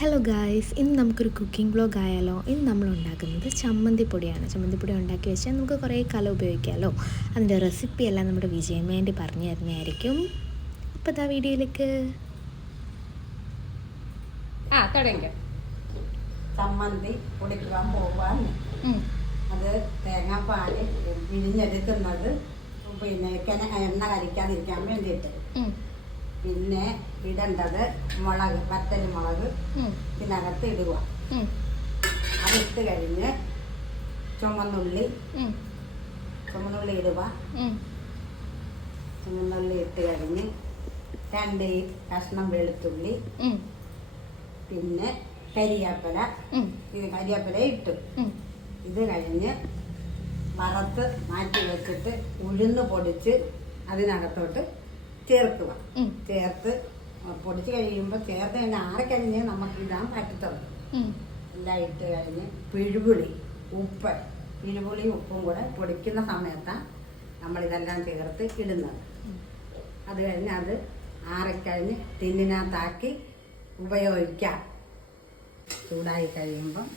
Hello guys, ഇന്ന് നമുക്കൊരു cooking vlog ആയാലോ. ഇന്ന് നമ്മൾ ഉണ്ടാക്കുന്നത് ചമ്മന്തിപ്പൊടിയാണ്. ചമ്മന്തിപ്പൊടി ഉണ്ടാക്കി വെച്ചാൽ നമുക്ക് കുറേ കാലം ഉപയോഗിക്കാമല്ലോ. അതിൻ്റെ റെസിപ്പി എല്ലാം നമ്മുടെ വിജയമേണ്ടി പറഞ്ഞു തരുന്നതായിരിക്കും. അപ്പോൾ ഇതാ വീഡിയോയിലേക്ക് ചമ്മന്തി പൊടിക്കാൻ പോവാൻ അത് തേങ്ങാപ്പാൽ പിഴിഞ്ഞെടുക്കുന്നത് പിന്നെ എണ്ണ കരിക്കാതിരിക്കാൻ വേണ്ടിയിട്ട്. പിന്നെ ഇടേണ്ടത് മുളക്, വറ്റൽ മുളക് ഇതിനകത്ത് ഇടുക. അതിട്ട് കഴിഞ്ഞ് ചുമന്നുള്ളി ഇടുക. ചുമന്നുള്ളി ഇട്ട് കഴിഞ്ഞ് 2 കഷ്ണം വെളുത്തുള്ളി, പിന്നെ കരിയാപ്പില ഇട്ടു. ഇത് കഴിഞ്ഞ് വറുത്ത് മാറ്റി വെച്ചിട്ട് ഉഴുന്ന് പൊടിച്ച് അതിനകത്തോട്ട് ചേർക്കുക. ചേർത്ത് പൊടിച്ച് കഴിയുമ്പോൾ ചേർത്ത് കഴിഞ്ഞ് ആറിക്കഴിഞ്ഞ് നമുക്ക് ഇടാൻ പറ്റത്തുള്ളൂ. എല്ലാം ഇട്ട് കഴിഞ്ഞ് പിഴുപുളി, ഉപ്പും കൂടെ പൊടിക്കുന്ന സമയത്താണ് നമ്മളിതെല്ലാം ചേർത്ത് ഇടുന്നത്. അത് കഴിഞ്ഞ് അത് ആറിക്കഴിഞ്ഞ് ടിന്നിനകത്താക്കി ഉപയോഗിക്കാം. ചൂടായി കഴിയുമ്പം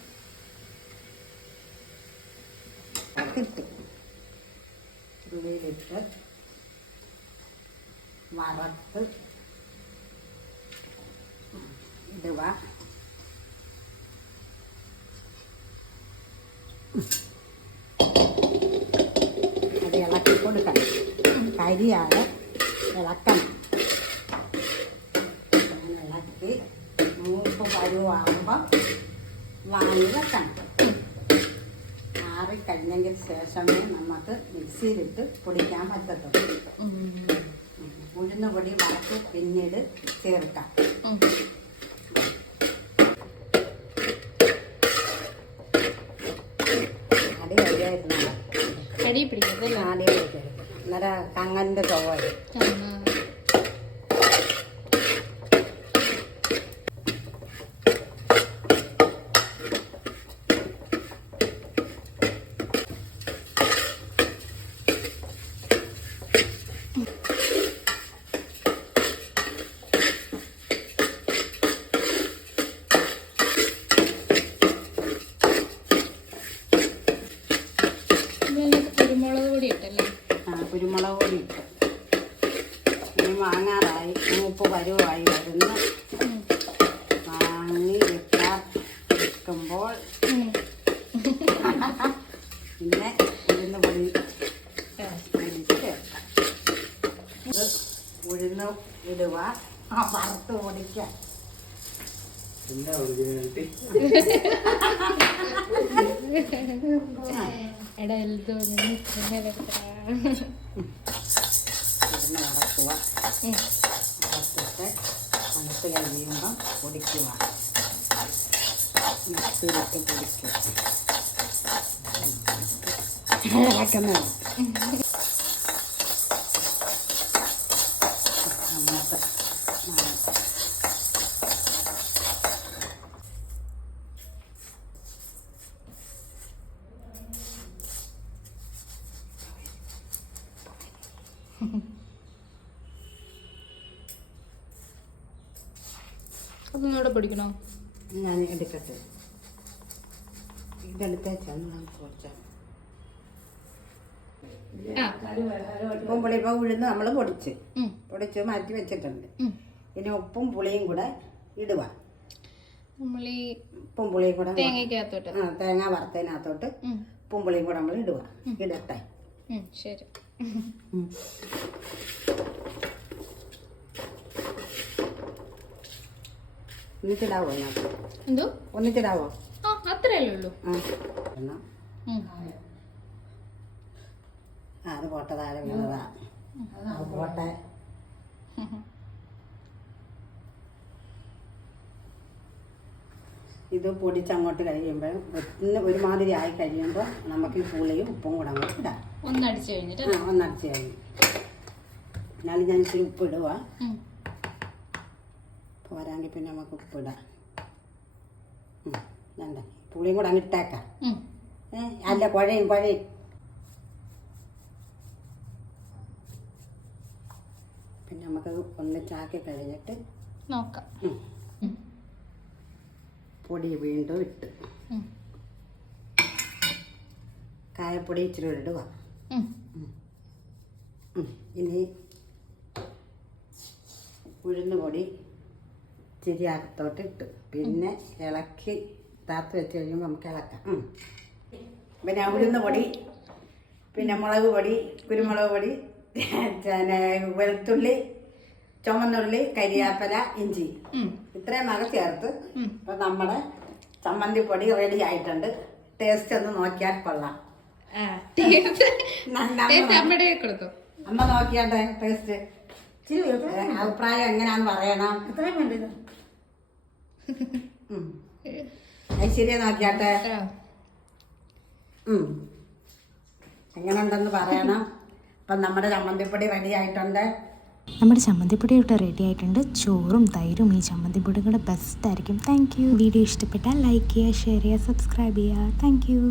കിട്ടും. ഉള്ളിലിട്ട് വറുത്ത് ഇടുക. അത് ഇളക്കി കൊടുക്കണം. കരിയാതെ ഇളക്കണം. ഇളക്കി മൂപ്പ് പരുവാകുമ്പം വാങ്ങി വെക്കണം. ആറിക്കഴിഞ്ഞെങ്കിൽ ശേഷമേ നമുക്ക് മിക്സിയിലിട്ട് പൊടിക്കാൻ പറ്റത്തുള്ളൂ. ഉഴുന്ന് പൊടി വറുത്ത് പിന്നീട് ചേർക്കാം. അടി പിടിക്കരുത്. അന്നേരം കങ്ങൻ്റെ ചൊവ്വ. കുരുമുളക് പൊടി ഇട്ട് ഇനി വാങ്ങാറായി, മൂപ്പ് പരുവായി വരുന്നു. വാങ്ങി വെക്കുമ്പോൾ പിന്നെ ഉഴുന്ന് പൊടി ചേർക്കാം. ഇത് ഉഴുന്ന് ഇടുക, വറുത്ത് പൊടിക്കുക. വറുത്തിട്ട് തണുത്ത് കഴിയുമ്പം പൊടിക്കുക. മിക്സിയിലിട്ട് പൊടിക്കുക. ഇളക്കുന്നത് അതൊന്നുകൂടെ പിടിക്കണോ? ഞാൻ എടുക്കട്ടെ. ഇതെടുത്തേച്ചാൽ കുറച്ചാൽ ഉപ്പും പുളി ഇപ്പോൾ ഉഴുന്ന് നമ്മൾ പൊടിച്ച് മാറ്റി വെച്ചിട്ടുണ്ട്. പിന്നെ ഉപ്പും പുളിയും കൂടെ ഇടുക. ഉപ്പും പുളിയും കൂടെ തേങ്ങ വറുത്തതിനകത്തോട്ട് ഉപ്പും പുളിയും കൂടെ നമ്മൾ ഇടുക. ഇടട്ടെ. ശരി. ഒന്നിച്ചിടാവോ? എന്തോ ഒന്നിച്ചിടാവോ? അത്രയല്ലേ ഉള്ളൂ. അത് പോട്ടെ, താഴെ വീണതാ. അത് പോട്ടെ. ഇത് പൊടിച്ചങ്ങോട്ട് കഴിയുമ്പോൾ ഒരുമാതിരി ആയി കഴിയുമ്പോൾ നമുക്ക് ഈ പുളിയും ഉപ്പും കൂടെ അങ്ങോട്ട് ഇടാം. ഒന്നടിച്ച് കഴിഞ്ഞു. എന്നാലും ഞാൻ ഇച്ചിരി ഉപ്പ് ഇടുക. പോരാങ്കിൽ പിന്നെ നമുക്ക് ഉപ്പിടാം. വേണ്ട, പുളിയും കൂടെ അങ്ങ് ഇട്ടേക്കാം. അല്ല, കുഴയും. പിന്നെ നമുക്ക് ഒന്നിച്ചാക്കി കഴിഞ്ഞിട്ട് നോക്കാം. പൊടി വീണ്ടും ഇട്ട് കായപ്പൊടി ഇച്ചിരി ഇടുക. ഇനി ഉഴുന്ന് പൊടി ഇച്ചിരി അകത്തോട്ട് ഇട്ട് പിന്നെ ഇളക്കി താത്ത് വെച്ച് കഴിയുമ്പോൾ നമുക്ക് ഇളക്കാം. പിന്നെ ഉഴുന്ന് പൊടി, പിന്നെ മുളക് പൊടി, കുരുമുളക് പൊടി, പിന്നെ വെളുത്തുള്ളി, ചുമന്നുള്ളി, കരിയാപ്പല, ഇഞ്ചി ഇത്രയും നക ചേർത്ത് ഇപ്പം നമ്മുടെ ചമ്മന്തിപ്പൊടി റെഡി ആയിട്ടുണ്ട്. ടേസ്റ്റ് ഒന്ന് നോക്കിയാൽ കൊള്ളാം. അമ്മ നോക്കിയാട്ടെ ടേസ്റ്റ് അഭിപ്രായം എങ്ങനെയാന്ന് പറയണം. ഐശ്വര്യ നോക്കിയാട്ടെ എങ്ങനെ ഉണ്ടെന്ന് പറയണം. അപ്പം നമ്മുടെ ചമ്മന്തിപ്പൊടി റെഡി ആയിട്ടുണ്ട്. നമ്മുടെ ചമ്മന്തിപ്പൊടി ഇവിടെ റെഡി ആയിട്ടുണ്ട്. ചോറും തൈരും ഈ ചമ്മന്തിപ്പൊടിയും കൂടെ ബെസ്റ്റ് ആയിരിക്കും. Thank you. വീഡിയോ ഇഷ്ടപ്പെട്ടാൽ ലൈക്ക് ചെയ്യുക, ഷെയർ ചെയ്യുക, സബ്സ്ക്രൈബ് ചെയ്യുക. Thank you.